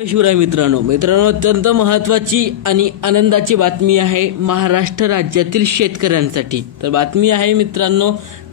शिवराय मित्रांनो अत्यंत महत्त्वाची आणि आनंदाची बातमी आहे महाराष्ट्र राज्यातील शेतकऱ्यांसाठी। तर बातमी आहे मित्रांनो,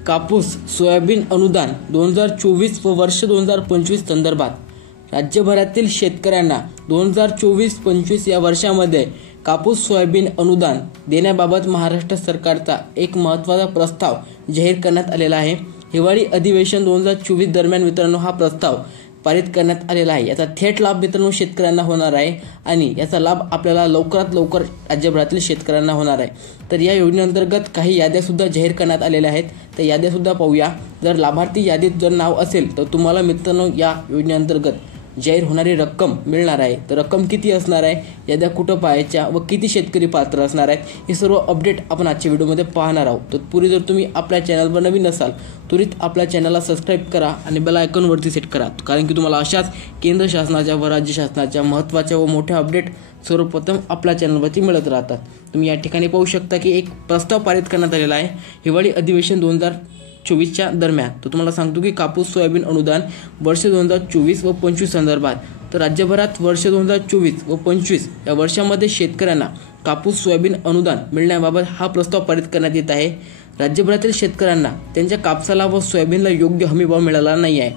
कापूस सोयाबीन अनुदान 2024 व वर्ष 2025 संदर्भात राज्यभरातील शेतकऱ्यांना 2024-25 या वर्षामध्ये कापूस सोयाबीन अनुदान देण्याबाबत महाराष्ट्र सरकारचा एक महत्त्वाचा प्रस्ताव जाहीर करण्यात आलेला आहे। हिवाळी अधिवेशन 2024 दरम्यान मित्रांनो हा प्रस्ताव पारित करण्यात आलेला आहे। याचा थेट लाभ मित्रांनो शेतकऱ्यांना होणार आहे आणि याचा लाभ आपल्याला लवकरात लवकर राज्यभरातील शेतकऱ्यांना होणार आहे। तर या योजनेअंतर्गत काही याद्या सुद्धा जाहीर करण्यात आलेल्या आहेत। तर याद्या सुद्धा पाहूया। जर लाभार्थी यादीत जर नाव असेल तर तुम्हाला मित्रांनो या योजनेअंतर्गत जाहीर होणारी रक्कम मिळणार आहे। तर रक्कम किती असणार आहे, याद्या कुठं पाहायच्या व किती शेतकरी पात्र असणार आहेत, हे सर्व अपडेट आपण आजच्या व्हिडिओमध्ये पाहणार आहोत। तत्पूर्वी जर तुम्ही आपल्या चॅनलवर नवीन असाल त्वरित आपल्या चॅनलला सबस्क्राइब करा आणि बेल आयकॉनवरती सेट करा, कारण की तुम्हाला अशाच केंद्र शासनाच्या व राज्य शासनाच्या महत्त्वाच्या व मोठ्या अपडेट सर्वप्रथम आपल्या चॅनलवरती मिळत राहतात। तुम्ही या ठिकाणी पाहू शकता की एक प्रस्ताव पारित करण्यात आलेला आहे हिवाळी अधिवेशन 2024च्या दरम्यान। तर तुम्हाला सांगतो की कापूस सोयाबीन अनुदान वर्ष 2024 व 25 संदर्भात तर राज्यभरात वर्ष 2024 व 25 या वर्षामध्ये शेतकऱ्यांना कापूस सोयाबीन अनुदान मिळण्याबाबत हा प्रस्ताव पारित करण्यात येत आहे। राज्यभरातील शेतकऱ्यांना त्यांच्या कापसाला व सोयाबीनला योग्य हमीभाव मिळाला नाही आहे,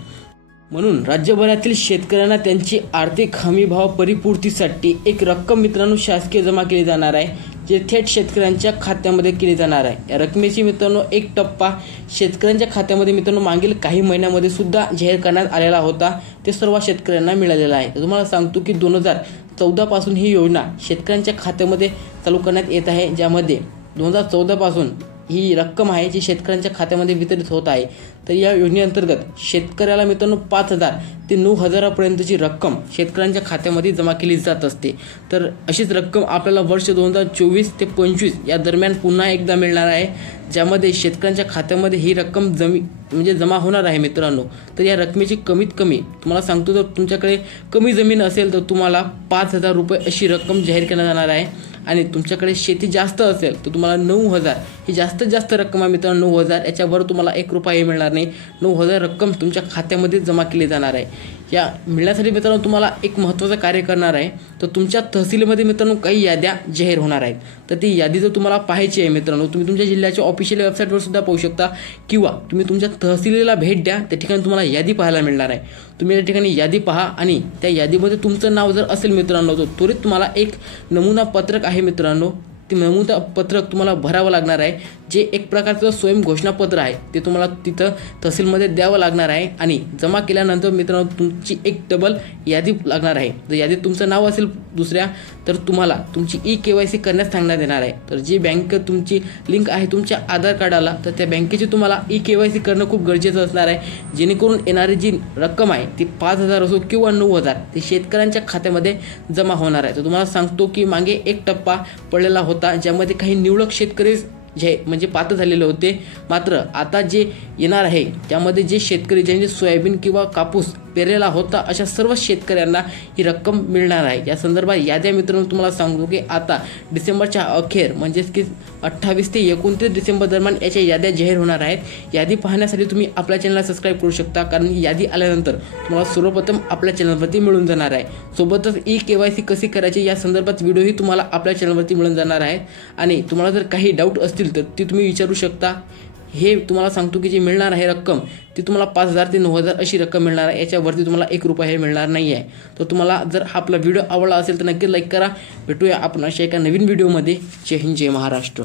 म्हणून राज्यभरातील शेतकऱ्यांना त्यांची आर्थिक हमीभाव परिपूर्तीसाठी एक रक्कम मित्रांनो शासकीय जमा केली जाणार आहे, जे थेट शेतकऱ्यांच्या खात्यामध्ये केली जाणार आहे। या रकमेची मित्रांनो एक टप्पा शेतकऱ्यांच्या खात्यामध्ये मित्रांनो मागील काही महिन्यामध्ये सुद्धा जाहीर करण्यात आलेला होता, ते सर्व शेतकऱ्यांना मिळालेला आहे। तर तुम्हाला सांगतो की 2014 पासून ही योजना शेतकऱ्यांच्या खात्यामध्ये चालू करण्यात येत आहे, ज्यामध्ये 2014 पासून ही रक्कम आहे जी शेतकऱ्यांच्या खात्यामध्ये वितरित होत आहे। तर या योजनेअंतर्गत शेतकऱ्याला मित्रांनो 5,000 ते 9,000 पर्यंतची रक्कम शेतकऱ्यांच्या खात्यामध्ये जमा केली जात असते। तर अशीच रक्कम आपल्याला वर्ष 2024 ते 25 या दरम्यान पुन्हा एकदा मिळणार आहे, ज्यामध्ये शेतकऱ्यांच्या खात्यामध्ये ही रक्कम जमा होणार आहे मित्रांनो। तर या रकमेची कमीत कमी तुम्हाला सांगतो, जर तुमच्याकडे कमी जमीन असेल तर तुम्हाला 5,000 रुपये अशी रक्कम जाहीर करण्यात जाणार आहे, आणि तुमच्याकडे शेती जास्त असेल तर तुम्हाला 9,000 ही जास्तीत जास्त रक्कम आहे मित्रांनो। 9,000 याच्यावर तुम्हाला 1 रुपयाही मिळणार नाही। 9,000 रक्कम तुमच्या खात्यामध्ये जमा केली जाणार आहे। या मिळण्यासाठी मित्रांनो तुम्हाला एक महत्त्वाचं कार्य करणार आहे, तर तुमच्या तहसीलमध्ये मित्रांनो काही याद्या जाहीर होणार आहेत। तर ती यादी जर तुम्हाला पाहायची आहे मित्रांनो, तुम्ही तुमच्या जिल्ह्याच्या ऑफिशियल वेबसाईटवर सुद्धा पाहू शकता, किंवा तुम्ही तुमच्या तहसीलला भेट द्या, त्या ठिकाणी तुम्हाला यादी पाहायला मिळणार आहे। तुम्ही त्या ठिकाणी यादी पहा आणि त्या यादीमध्ये तुमचं नाव जर असेल मित्रांनो तर त्वरित तुम्हाला एक नमुना पत्रक आहे मित्रांनो, ते नमुना पत्रक तुम्हाला भरावं लागणार आहे, जे एक प्रकारचं स्वयं घोषणापत्र आहे, ते तुम्हाला तिथं तहसीलमध्ये द्यावं लागणार आहे। आणि जमा केल्यानंतर मित्रांनो तुमची एक डबल यादी लागणार आहे। जर यादीत तुमचं नाव असेल दुसऱ्या तर तुम्हाला तुमची KYC करण्यास सांगण्यात येणार आहे। तर जी बँक तुमची लिंक आहे तुमच्या आधार कार्डाला, तर त्या बँकेची तुम्हाला KYC करणं खूप गरजेचं असणार आहे, जेणेकरून येणारी जी रक्कम आहे ती 5,000 असो किंवा 9,000 ती शेतकऱ्यांच्या खात्यामध्ये जमा होणार आहे। तर तुम्हाला सांगतो की मागे एक टप्पा पडलेला होता, ज्यामध्ये काही निवडक शेतकरी जे पात्र झालेले होते, मात्र आता जे येणार आहे त्यामध्ये जे शेतकरी ज्यांनी सोयाबीन किंवा कापूस पेरलेला होता अशा सर्व शेतकऱ्यांना ही रक्कम मिळणार आहे। या संदर्भात याद्या मित्रांनो तुम्हाला सांगतो की आता डिसेंबरच्या अखेर म्हणजेच की 28 ते 29 डिसेंबर दरम्यान याच्या याद्या जाहीर होणार आहेत। यादी पाहण्यासाठी तुम्ही आपल्या चॅनलला सबस्क्राईब करू शकता, कारण ही यादी आल्यानंतर तुम्हाला सर्वप्रथम आपल्या चॅनलवरती मिळून जाणार आहे। सोबतच KYC कशी करायची या संदर्भात व्हिडिओही तुम्हाला आपल्या चॅनलवरती मिळून जाणार आहे, आणि तुम्हाला जर काही डाऊट असतील तर ती तुम्ही विचारू शकता। हे तुम्हाला सांगतो की जे मिळणार आहे रक्कम ती तुम्हाला 5,000 ते 9,000 अशी रक्कम मिळणार आहे, याच्यावरती तुम्हाला 1 रुपया हे मिळणार नाही आहे। तर तुम्हाला जर आपला व्हिडिओ आवडला असेल तर नक्की लाईक करा। भेटूया आपण अशा एका नवीन व्हिडिओमध्ये। जय हिंद, जय महाराष्ट्र।